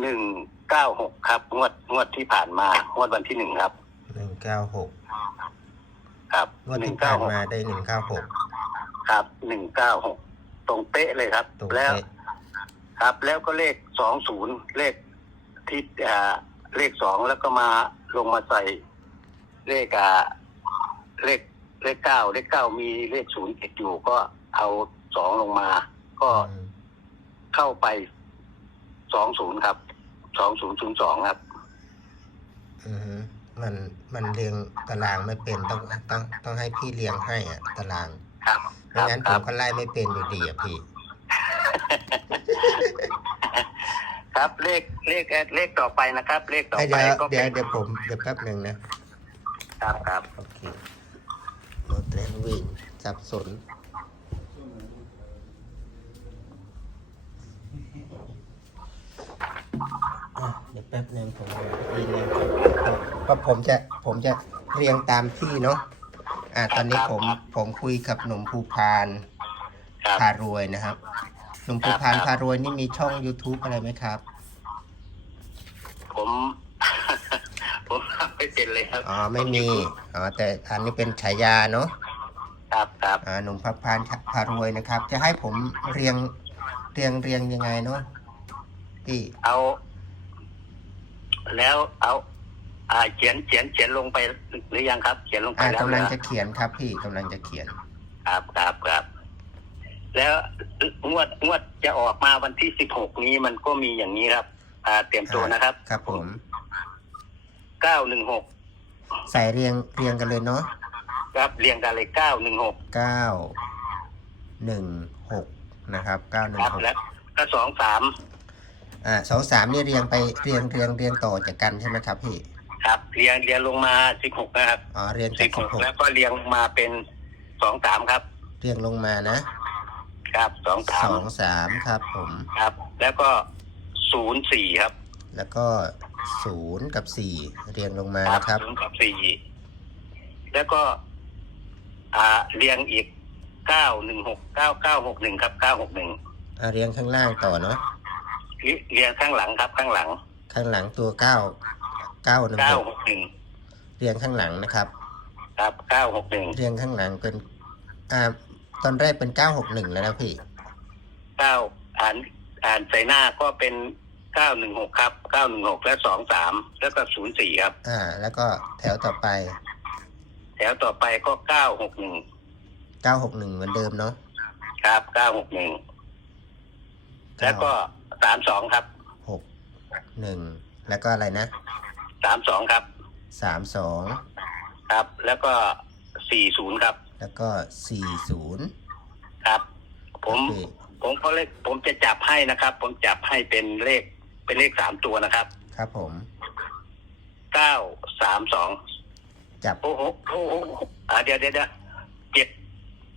หนึ่งเก้าหกครับ งวดงวดที่ผ่านมางวดวันที่หนึ่งครับหนึ่งเก้าหกครับงวดหนึ่ที่งเก้าผ่านหกมาได้หนึ่งเก้าหกครับหนึ่งเก้าหกตรงเป๊ะเลยครับ ตรงแล้ว เป๊ะครับ แล้วก็เลขสองศูนย์เลขที่อ่าเลขสองแล้วก็มาลงมาใส่ เลขอ่าเลขเลขเก้าเลขเก้ามีเลขศูนย์ติดอยู่ก็เอาสองลงมา ก็อืมเข้าไปสองศูนย์ครับ สองศูนย์ศูนย์สองครับ อือฮึมันมันเรียงตารางไม่เป็นต้องต้องต้องให้พี่เรียงให้อะตารางครับคไม่รับงั้นคผรัมบ ก็ไล่ไม่เป็นอยู่ดีอะพี่ ครับเลขเลขเลขต่อไปนะครับ เลขต่อเอ้ยไปเดี๋ยวก็เดี๋เป็ยวนเดี๋ยวผมเดี๋ยวแป๊บหนึ่งนะ ครับครับ โอเครถแรงวิ่งสับสนอะเดี๋ยวแป๊บหนึ่งผมรีเรียงก่อนเพราะผมจะผมจะเรียงตามที่เนาะอ่าตอนนี้ผมผมคุยกับหนุ่มภูพานครับพารวยนะครับ หนุ่มภูพานพารวยนี่มีช่อง YouTube อะไรไหมครับ ผมผมทำไม่เป็นเลยครับอ๋อไม่มีอ๋อแต่อันนี้เป็นฉายาเนาะครับครับอ่าหนุ่มพับพานพารวยนะครับ จะให้ผมเรียงเรียงเรียงยังไงเนาะพี่เอา แล้วเอาอ่าเขียนเขียนเขียนลงไปหรือยังครับ เขียนลงไปอ่าแล้วกำลังนะจะเขียนครับพี่กำลังจะเขียน ครับครับครับ แล้วงวดงวดจะออกมาวันที่สิบหกนี้มันก็มีอย่างนี้ครับ อ่าเตรียมตัวนะครับครับผม เก้าหนึ่งหกใส่เรียงเรียงกันเลยเนาะครับเรียงกันเลยเก้าหนึ่งหกเก้าหนึ่งหกนะครับเก้าหนึ่คงรับหกแล้วก็สองสาม อ่าสองสามนี่เรียงไปเรียงเรียงเรียงต่อจากกันใช่ไหมครับพี่ครับเรียงเรียงลงมาสิบหกนะครับอ๋อเรียงสิจากบหสิบกหกแล้วก็เรียงมาเป็นสองสามครับ เรียงลงมานะครับสองสาสมองสามครับผม ครับ แล้วก็ศูนย์สี่ครับแล้วก็ศูนย์กับสี่เรียงลงมานะครับ ศูนย์กับสี่แล้วก็ อ่าเรียงอีกเก้าหนึ่งหกเก้าเก้าหกหนึ่งครับเก้าหกหนึ่งอะเรียงข้างล่างต่อเนาะ เรียงข้างหลังครับ ข้างหลังข้างหลังตัวเก้าเก้าหนึ่งเก้าหกหกหนึ่งเรียงข้างหลังนะครับ ครับเก้าหกหนึ่งเรียงข้างหลังเป็น อ่า ตอนแรกเป็นเก้าหกหนึ่งแล้วนะพี่เก้าอ่านอ่านใส่หน้าก็เป็นเก้าหนึ่งหกครับเก้าหนึ่งหกและสองสามแล้วก็ศูนย์สี่ครับ อ่า แล้วก็แถวต่อไป แถวต่อไปก็เก้าหกหนึ่งเก้าหกหนึ่งเหมือนเดิมเนาะครับเก้าหกหนึ่งแล้วก็ สามสองครับหกหนึ่งแล้วก็อะไรนะสามสองครับสามสองครับ แล้วก็สี่ศูนย์ครับ แล้วก็สี่ศูนย์ครับ ผมพี่ผมเขาเลขผมจะจับให้นะครับ ผมจับให้เป็นเลขเป็นเลขสามตัวนะครับครับผม เก้าสามสองจับโอ้โหโอ้โหอ่าเดี๋ยวเดี๋ยวเดี๋ยวเจ็ด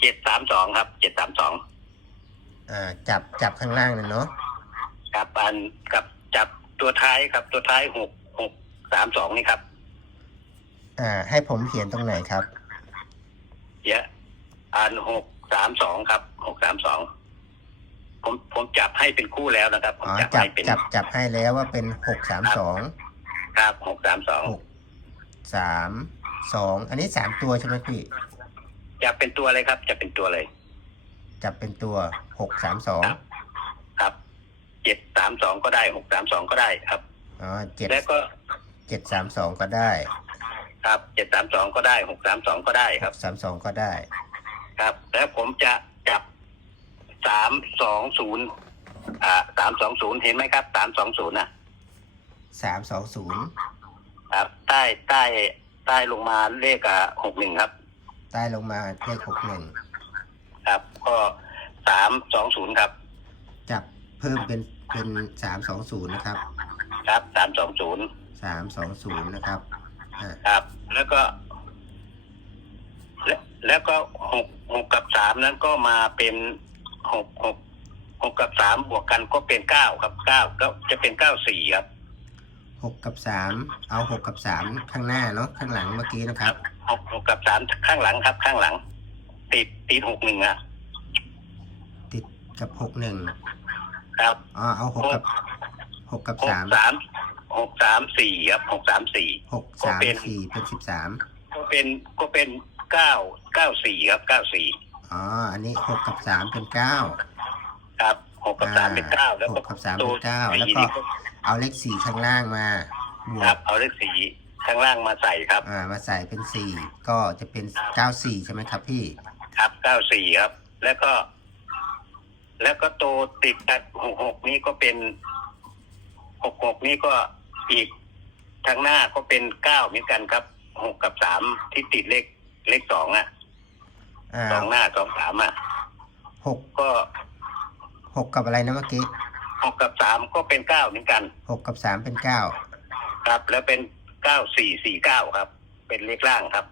เจ็ดสามสองครับเจ็ดสามสองอ่าจับจับข้างล่างเลยเนาะ กับอันกับจับตัวท้ายครับ ตัวท้ายหกหกสามสองนี่ครับอ่า ให้ผมเขียนตรงไหนครับเดี๋ยวอันหกสามสองครับหกสามสองผมผมจับให้เป็นคู่แล้วนะครับผมอ๋อจับจับให้เป็นจับจับให้แล้วว่าเป็นหกสามสองครับหกสามสองหกสามสองอันนี้สามตัวใช่ไหมพี่จับเป็นตัวเลยครับจะเป็นตัวเลย จับเป็นตัวหกสามสองครับครับ เจ็ดสามสองก็ได้หกสามสองก็ได้ครับอ๋อเจ็ดแล้วก็เจ็ดสามสองก็ได้ครับเจ็ดสามสองก็ได้หกสามสองก็ได้หครับกสามสองก็ได้ ครับ แล้วผมจะจับสามสองศูนย์อ่าสามสองศูนย์เห็นไหมครับสามสองศูนย์นะสามสองศูนย์ครับใต้ใต้ใต้ลงมาเลขอะหกหนึ่งครับ ใต้ลงมาเลขหกหนึ่งครับ ก็สามสองศูนย์ครับจับ เพิ่มเป็นเป็นสามสองศูนย์นะครับครับสามสองศูนย์สามสองศูนย์นะครับอ่าครับ แล้วก็ แล้วแล้วก็หกหกกับสามนั้นก็มาเป็นหกหกหกกับสามบวกกันก็เป็นเก้าครับเก้าก็จะเป็นเก้าสี่ครับ หกกับสามเอาหกกับสามข้างหน้าเนาะข้างหลังเมื่อกี้นะครับ หกหกกับสามข้างหลังครับ ข้างหลัง ติดติดหกหนึ่งอะ ติดกับหกหนึ่ง ครับอ๋อเอาหกกับหกกับหกสามสามหกสามสี่ครับหกสามสี่หกสามสี่เป็นสิบสามก็เป็นก็เป็นเก้าเก้าสี่ครับเก้าสี่อ๋ออันนี้หกกับสามเป็นเก้าครับหกกับสามเป็นเก้าแล้วหก็กกับสามเป็นเก้าแล้วก็สี่เอาเลขสี่ข้างล่างมาบวครักบเอาเลขสีข้างล่างมาใส่ครับ อ่า มาใส่เป็นสี่ก็จะเป็นเก้าสี่ใช่ไหมครับพี่ ครับเก้าสี่ครับ แล้วก็ แล้วก็ตัวติดกับหกหกนี้ก็เป็นหกหกนี้ก็อีกทางหน้าก็เป็นเก้าเหมือนกันครับหกกับสามที่ติดเลขเลขสองอะอ่าสองหน้าสองสามอะหกก็หกกับอะไรนะเมื่อกี้หกกับสามก็เป็นเก้าเหมือนกัน หกกับสามเป็นเก้าครับแล้วเป็นเก้าสี่สี่เก้าครับ เป็นเลขล่างครับ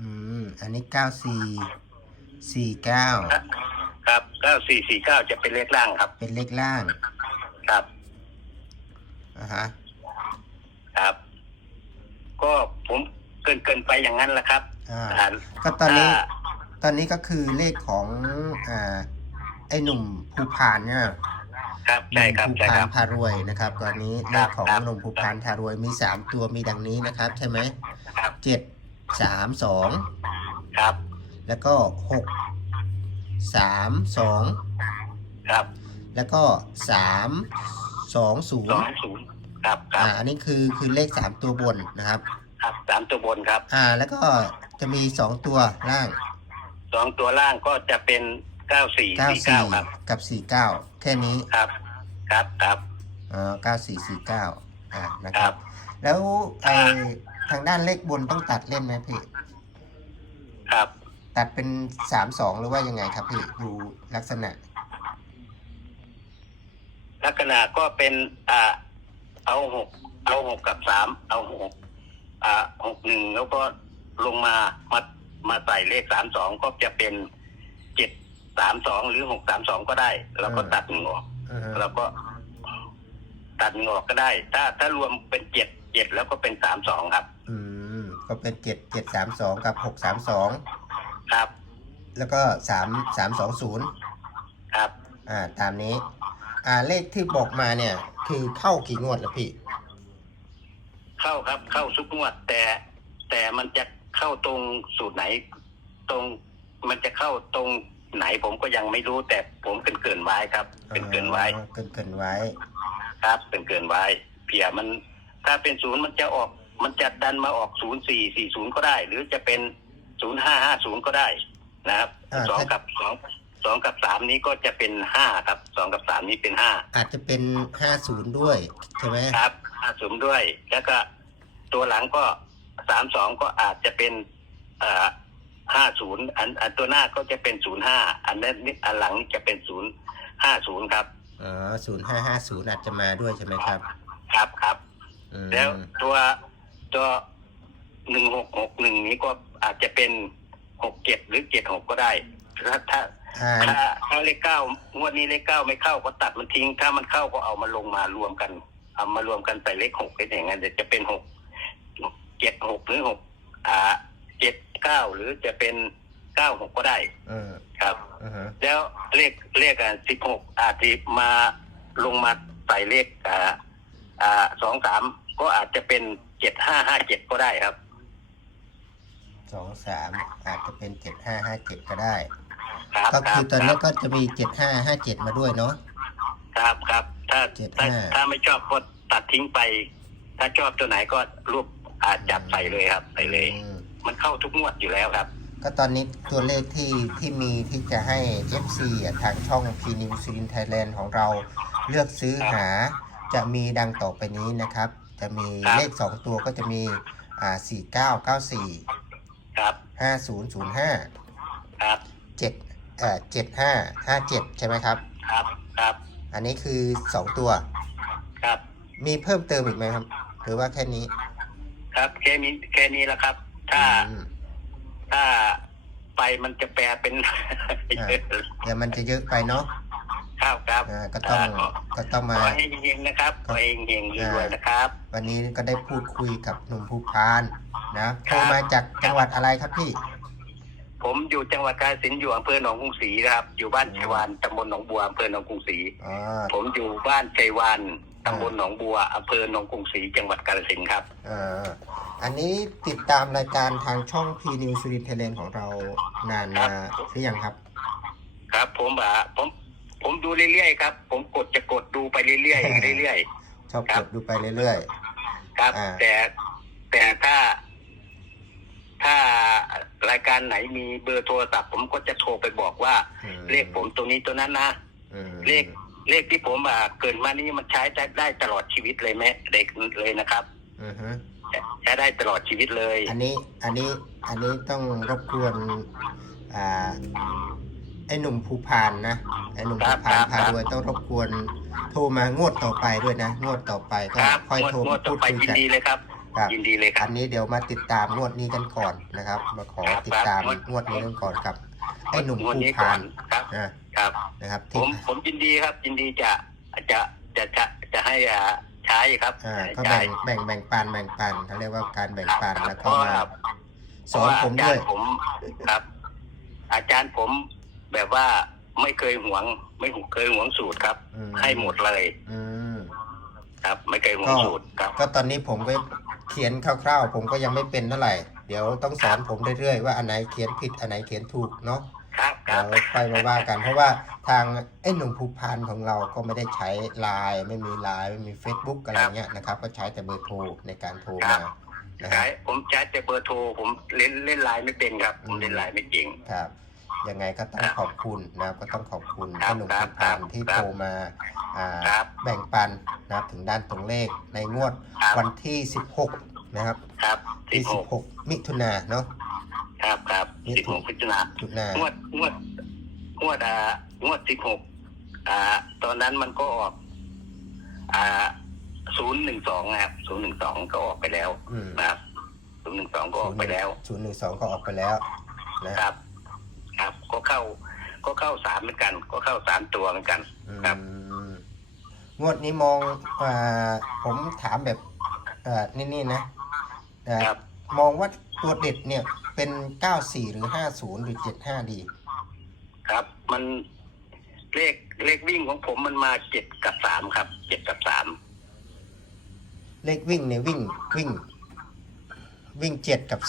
อืม อันนี้เก้าสี่สี่เก้า ครับเก้าสี่สี่เก้าจะเป็นเลขล่างครับ เป็นเลขล่างครับอ่าฮะครับ ก็ผมเกินเกินไปอย่างนั้นแหละครับอ่าอ่าก็ตอนนี้ถ้าตอนนี้ก็คือเลขของอ่าไอ้หนุ่มภูพานเนี่ยครับหใช่นุ่มครับภูใช่พาคนรับ พารวยนะครับ ตอนนี้เลขของครับ หนุ่มภูพานพารวยมีสามตัวมีดังนี้นะครับ ใช่ไหมครับเจ็ดสามสองครับแล้วก็หก สามสองครับแล้วก็สามสองศูนสอย์งศูนย์ครับครัอ่าบอันนี้คือคือเลขสามตัวบนนะครับ ครับสามตัวบนครับอ่าแล้วก็จะมีสองตัวล่างสองตัวล่างก็จะเป็นเก้าสี่เก้าสี่สี่เก้าครับ กับสี่เก้าแค่นี้ครับ ครับครับ อ่าเก้าสี่สี่เก้าอ่านะคครัรับ บ แล้วไอทางด้านเลขบนต้องตัดเล่นไหมพี่ครับ ตัดเป็นสามสองหรือว่ายังไงครับพี่ดูลักษณะ ลักษณะก็เป็นอ่าเอาหกเอาหกกับสามเอาหกอ่าหกหนึ่งแล้วก็ลงมามามาใส่เลขสามสองก็จะเป็นเจ็ดสามสองหรือหกสามสองก็ได้ แล้วก็อืมตัดหนึ่งออกอ่าฮะ แล้วก็ตัดหนึ่งออกก็ได้ ถ้าถ้ารวมเป็นเจ็ดเจ็ดแล้วก็เป็นสามสองครับ อืม ก็เป็นเจ็ดเจ็ดสามสองกับหกสามสอง ครับ แล้วก็สามสามสองศูนย์ครับ อ่า ตามนี้ อ่า เลขที่บอกมาเนี่ย คือเข้ากี่งวดแล้วพี่ เข้าครับ เข้าทุกงวด แต่ แต่มันจะเข้าตรงสูตรไหน ตรง มันจะเข้าตรงไหนผมก็ยังไม่รู้ แต่ผมเกินเกินๆไว้ครับเป็นเกินๆไว้อ๋อเกินเกินไว้ ครับเป็นเกินๆไว้เพียมัน ถ้าเป็นศูนย์มันจะออก มันจะดันมาออกศูนย์สี่สี่ศูนย์ก็ได้ หรือจะเป็น ศูนย์ห้าห้าศูนย์ก็ได้นะครับอ่า สองถ้ากับสองสองกับสามนี้ก็จะเป็นห้าครับสองกับสามนี้เป็นห้าอาจจะเป็นห้าศูนย์ด้วยใช่ไหมครับห้าศูนย์ด้วย แล้วก็ตัวหลังก็สามสองก็อาจจะเป็นเอ่อห้าศูนย์อันอันตัวหน้าก็จะเป็นศูนย์ห้าอันนั้นนี่อันหลังจะเป็นศูนย์ห้าศูนย์ครับ อ๋อศูนย์ห้าห้าศูนย์อาจจะมาด้วยใช่ไหมครับครับครับ อืมแล้วตัวตัวหนึ่งหกหกหนึ่งนี้ก็ อาจจะเป็นหกเจ็ดหรือเจ็ดหกก็ได้ถ้าถ้าอ่าถ้าถ้าเลขเก้างวดนี้เลขเก้าไม่เข้าก็ตัดมันทิ้ง ถ้ามันเข้าก็เอามาลงมารวมกัน เอามารวมกันใส่เลขหกเป็นอย่างนั้นเดี๋ยวจะเป็นหกเจ็ดหกหรือหกอ่าเจ็ดเก้าหรือจะเป็นเก้าหกก็ได้เออครับอ่าฮะแล้วเลขเลขอะสิบหกอาจจะมาลงมาใส่เลขอ่าอ่าสองสามก็อาจจะเป็นเจ็ดห้าห้าเจ็ดก็ได้ครับ สองสามอาจจะเป็นเจ็ดห้าห้าเจ็ดก็ได้ครับก็คือตอนคนี้รับก็จะมีเจ็ดห้าห้าเจ็ดมาด้วยเนาะ ครับครับถ้าเจ็ดถ้าห้า ถ้าไม่ชอบก็ตัดทิ้งไป ถ้าชอบตัวไหนก็รวบอาจจับใส่เลยครับใส่เลย อืมมันเข้าทุกงวดอยู่แล้วครับ ก็ตอนนี้ตัวเลขที่ที่มีที่จะให้ FC อะทางช่องพีนิวซีนไทยแลนด์ของเราเลือกซื้อหาจะมีดังต่อไปนี้นะครับ จะมีครับเลข 2 ตัวก็จะมีอ่า4994 ครับ5005ครับ7เอ่อ7557ใช่ไหมครับ ครับครับอันนี้คือ2ตัว ครับมีเพิ่มเติมอีกไหมครับ หรือว่าแค่นี้ครับแค่นี้แค่นี้แหละครับ ถ้าอืมถ้าไปมันจะแปลเป็นอ่าเดี๋ยวมันจะเยอะไปเนาะ ครับครับอ่าก็ต้องาขอก็ต้องขมาอให้เฮงๆนะครับขอให้เฮงๆรวยๆนะครับ วันนี้ก็ได้พูดคุยกับหนุ่มภูพานนะโทรมาจากจังหวัดอะไรครับพี่ผมอยู่จังหวัดกาฬสินธุ์อยู่อำเภอหนองกรุงศรีนะครับ อยู่บ้านชัยวานตำบลหนองบัวอำเภอหนองกรุงศรีอ๋อผมอยู่บ้านชัยวานตำบลหนองบัวอำเภอหนองกรุงศรีจังหวัดกาฬสินธุ์ครับอ่าอันนี้ติดตามรายการทางช่อง P News สุรินทร์ไทยแลนด์ของเรานานมาหรือยังครับ ครับ ผมอะผมผมดู เรื่อยๆครับ ผมกดจะกดดูไปเรื่อยๆเรื่อยชอบครักบดดูไปเรื่อยๆครับอ่าแต่แต่ถ้า ถ้ารายการไหนมีเบอร์โทรศัพท์ผมก็จะโทรไปบอกว่าๆอืเลขผมตัวนี้ตัวนั้นนะอืมเลขเลขที่ผมอะเกิดมานี้มันใช้ได้ได้ตลอดชีวิตเลยไหมเด็กเลยนะครับอือฮึใช้ได้ตลอดชีวิตเลย อันนี้อันนี้อันนี้ต้องรบกวนอ่าไอ้หนุ่มภูพานนะ ไอ้หนุ่มภูพานพารวยต้องรบกวนโทรมางวดต่อไปด้วยนะ งวดต่อไปก็ครับค่อยงวดโทรงวมาดต่พูอดไปคุยยินกันดีเลยครับครับยินดีเลยคอัรับนนี้เดี๋ยวมาติดตามงวดนี้กันก่อนนะครับ มาขอครับติดตามครับงวดนี้กันก่อนครับไอ้หนุ่มงวดภูนี้ก่พาอนนครับนะครับนะครับผที่มผมยินดีครับ ยินดีจะจะจะจะจะให้อ่าใช้ครับอ่าก็ใช้แบ่งแบ่งแบ่งปันแบ่งปันเขาเรียกว่าการแบ่งปันครับแล้วเพก็ราะมาว่าสอนผมด้วยเพราะาอาจารย์ผมครับ อาจารย์ผมแบบว่า ไม่เคยหวง ไม่เคยหวงสูตรครับ อืม ให้หมดเลยอืม ครับ ไม่เคยหวงสูตรครับ ก็ตอนนี้ผมก็เขียนคร่าวๆ ผมก็ยังไม่เป็นเท่าไหร่ เดี๋ยวต้องสอนผมเรื่อยๆ ว่าอันไหนเขียนผิดอันไหนเขียนถูกเนาะครับคเดี๋รัยบวค่อยมาว่ากัน เพราะว่าทางไอ้หนุ่มภูพานของเราก็ไม่ได้ใช้ไลน์ไม่มีไลน์ไม่มี Facebook อะไรเงี้ยนะครับ ก็ใช้แต่เบอร์โทรในการโทรมานะคใช้รับผมใช้แต่เบอร์โทรผมเล่นเล่นไลน์ไม่เป็นครับ ผมเล่นไลน์ไม่จริง ครับ ยังไงก็ต้องขอบคุณนะครับก็ต้องขอบคุณครับไอ้หนุ่มภูพานที่ครับโทรมาอ่าครับแบ่งปันนะครับถึงด้านตรงเลขในงวดครับวันที่ 16 นะครับครับสิที่บหก16 มิถุนายนเนาะครับครับนี่สิบหกพิจารณาจุดหน้างวดงวดงวดอ่างวดสิบหกอ่า ตอนนั้นมันก็ออกอ่าศูนย์หนึ่งสองครับศูนย์หนึ่งสองก็ออกไปแล้วอืมนะครับศูนย์หนึ่งสองก็ออกไปแล้วศูนย์หนึ่งสองก็ออกไปแล้วนะครับ ครับ ก็เข้า ก็เข้าสามเหมือนกัน ก็เข้าสามตัวเหมือนกัน ครับอืมงวดนี้มองอ่าผมถามแบบเอ่อนี่ๆนะเอ่อครับ มองว่าตัวเด็ดเนี่ยเป็น 94 หรือ 50 หรือ 75 ดี ครับ มันเลขเลขวิ่งของผมมันมาเจ็ดกับสามครับเจ็ดกับสามเลขวิ่งเนี่ยวิ่งวิ่ง วิ่ง 7 กับ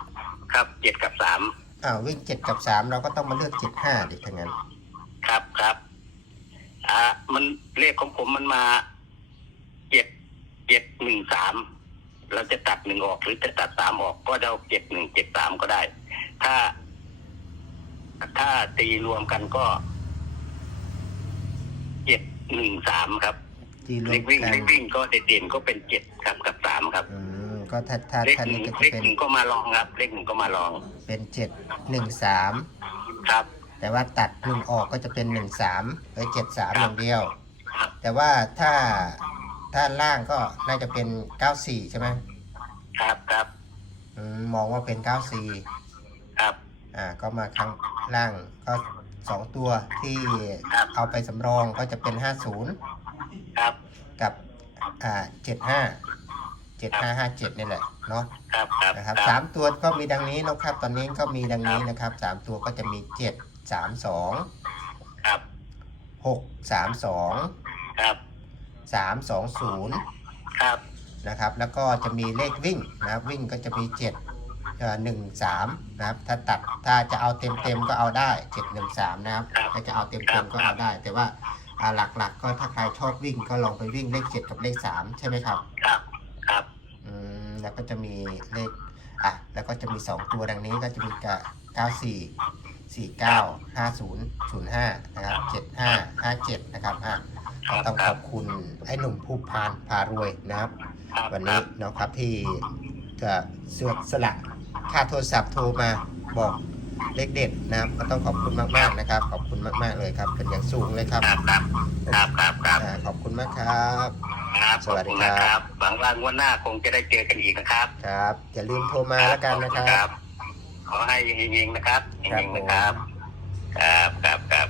3 ครับเจ็ดกับสาม อ้าววิ่ง7กับ3เราก็ต้องมาเลือก75ดิทั้างนั้น ครับครับ อ่า มันเลขของผมมันมาเจ็ดเจ็ดหนึ่งสามเราจะตัดหนึ่งออกหรือจะตัดสามออกก็จะเอาเจ็ดหนึ่งเจ็ดสามก็ได้ ถ้า ถ้าตีรวมกันก็เจ็ดหนึ่งสามครับที่รวเลมขวิ่งกันเลขวิ่งก็เด่นๆก็เป็นเจ็ดครับกับสามครับ อืม ก็ถ้าถ้าเลขท่านหนึ่นี้งก็เลจะขเป็นหนึ่งก็มาลองครับ เลขหนึ่งก็มาลองเป็น7 1 3ครับ แต่ว่าตัดหนึ่งออกก็จะเป็นหนึ่งสามเอ้ยเจ็ดสามคอรับย่างเดียว ครับแต่ว่าถ้าถ้าล่างก็น่าจะเป็นเก้าสี่ใช่ไหมครับครับอืมมองว่าเป็นเก้าสี่ ครับ อ่าก็มาข้างล่างก็สองตัวที่ครับ เอาไปสำรองก็จะเป็นห้าศูนย์ครับ กับอ่าเจ็ดห้า เจ็ดห้าห้าเจ็ดนี่แหละเนาะครับครับนะครับคสารับมตัวก็มีดังนี้นะครับ ตอนนี้ก็มีดังนี้นะครับสามตัวก็จะมีเจ็ดสามสองครับหกสามสองครับสามสองศูนย์ครับนะครับ แล้วก็จะมีเลขวิ่งนะครับ วิ่งก็จะมีเจ็ดหนึ่งสามนะครับ ถ้าตัดถ้าจะเอาเต็มเต็มๆก็เอาได้เจ็ดหนึ่งสามนะครับครับถ้าจะเอาเต็มเต็มๆก็เอาได้ แต่ว่าอ่าหลักๆก็ถ้าใครชอบวิ่งก็ลองไปวิ่งเลขเจ็ดกับเลขสามใช่ไหมครับครับครับอืม แล้วก็จะมีเลขอะแล้วก็จะมีสองตัวดังนี้ก็จะมีกะเก้าสี่สี่เก้าห้าศูนย์ศูนย์ห้านะครับเจ็ดห้าห้าเจ็ดนะครับอะครัก็บต้องคขรัอบบคุณไอ้หนุ่มผู้พานพารวยนะครับครับวันคนี้รับเนาะครับที่จะเสือกสละค่าโทรศัพท์โทรมาบอกเลขเด็ดนะครับก็ต้องขอบคุณมากๆนะครับ ขอบคุณมากๆเลยครับเป็นอย่างสูงเลยครับครับครับครับครับครับอ่าขอบคุณมากครับ ครับสวัสดีขอณครับ หวังว่างวดหน้าคงจะได้เจอกันอีกนะครับครับอย่าลืมโทรมาแล้วกันนะครับ ขอให้เฮงๆนะครับเฮงๆนะครับ ครับ ครับครับ